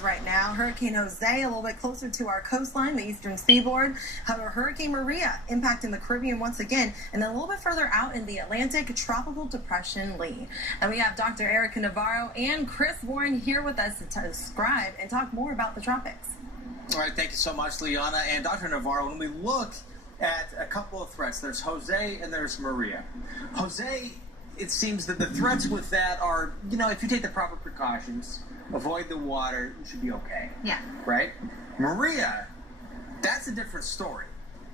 is right now. Hurricane Jose a little bit closer to our coastline, the eastern seaboard. However, Hurricane Maria impacting the Caribbean once again, and then a little bit further out in the Atlantic, Tropical Depression Lee. And we have Dr. Erika Navarro and Chris Warren here with us to describe and talk more about the tropics. All right, thank you so much, Liana. And Dr. Navarro, when we look at a couple of threats, there's Jose and there's Maria. Jose, it seems that the threats with that are, if you take the proper precautions, avoid the water, you should be okay. Yeah. Right? Maria, that's a different story.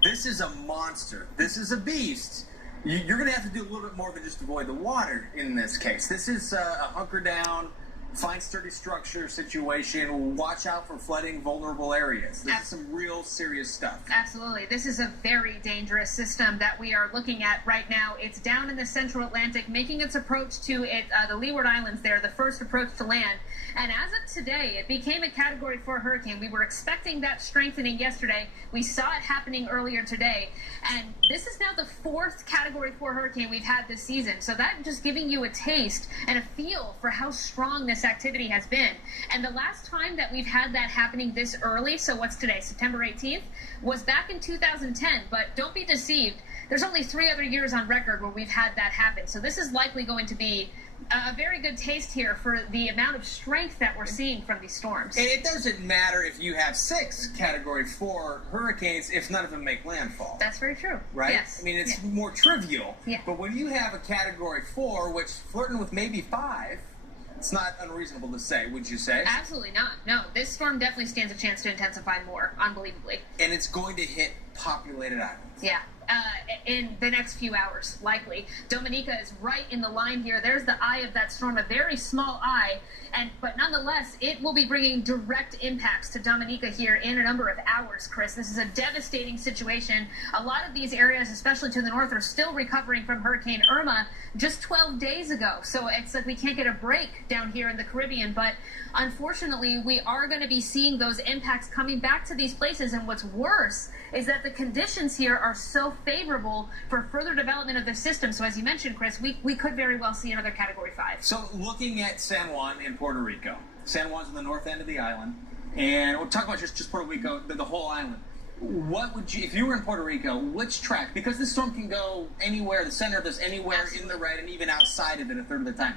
This is a monster. This is a beast. You're going to have to do a little bit more than just avoid the water in this case. This is a hunker down, find sturdy structure situation. Watch out for flooding vulnerable areas. This is some real serious stuff. Absolutely. This is a very dangerous system that we are looking at right now. It's down in the central Atlantic, making its approach to the Leeward Islands there, the first approach to land. And as of today, it became a Category 4 hurricane. We were expecting that strengthening yesterday. We saw it happening earlier today. And this is now the fourth Category 4 hurricane we've had this season. So that just giving you a taste and a feel for how strong this activity has been. And the last time that we've had that happening this early, so what's today, September 18th, was back in 2010. But don't be deceived. There's only 3 other years on record where we've had that happen. So this is likely going to be a very good taste here for the amount of strength that we're seeing from these storms. And it doesn't matter if you have 6 Category 4 hurricanes if none of them make landfall. That's very true. Right? Yes. I mean, it's more trivial. Yeah. But when you have a Category 4, which flirting with maybe 5, it's not unreasonable to say, would you say? Absolutely not. No, this storm definitely stands a chance to intensify more, unbelievably. And it's going to hit populated islands. Yeah. In the next few hours, likely. Dominica is right in the line here. There's the eye of that storm, a very small eye, but nonetheless, it will be bringing direct impacts to Dominica here in a number of hours, Chris. This is a devastating situation. A lot of these areas, especially to the north, are still recovering from Hurricane Irma just 12 days ago. So it's like we can't get a break down here in the Caribbean, but unfortunately, we are going to be seeing those impacts coming back to these places. And what's worse is that the conditions here are so favorable for further development of the system. So as you mentioned, Chris, we could very well see another Category 5. So looking at San Juan in Puerto Rico. San Juan's on the north end of the island. And we'll talk about just Puerto Rico, the whole island. What would you, if you were in Puerto Rico, which track, because this storm can go anywhere, the center of this, anywhere Absolutely. In the red and even outside of it a third of the time.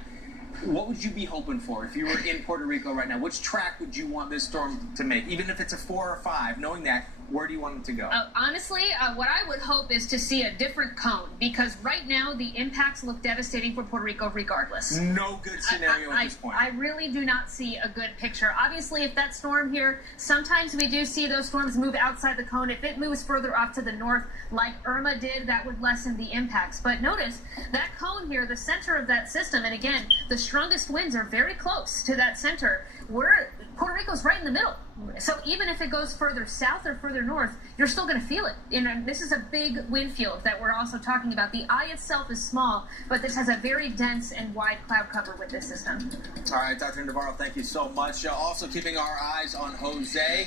What would you be hoping for if you were in Puerto Rico right now? Which track would you want this storm to make? Even if it's a 4 or 5, knowing that, where do you want it to go? Honestly, what I would hope is to see a different cone, because right now the impacts look devastating for Puerto Rico regardless. No good scenario at this point. I really do not see a good picture. Obviously, if that storm here, sometimes we do see those storms move outside the cone. If it moves further off to the north, like Irma did, that would lessen the impacts. But notice, that cone here, the center of that system, and again, the strongest winds are very close to that center. Puerto Rico's right in the middle. So even if it goes further south or further north, you're still going to feel it. This is a big wind field that we're also talking about. The eye itself is small, but this has a very dense and wide cloud cover with this system. All right, Dr. Navarro, thank you so much. Also keeping our eyes on Jose.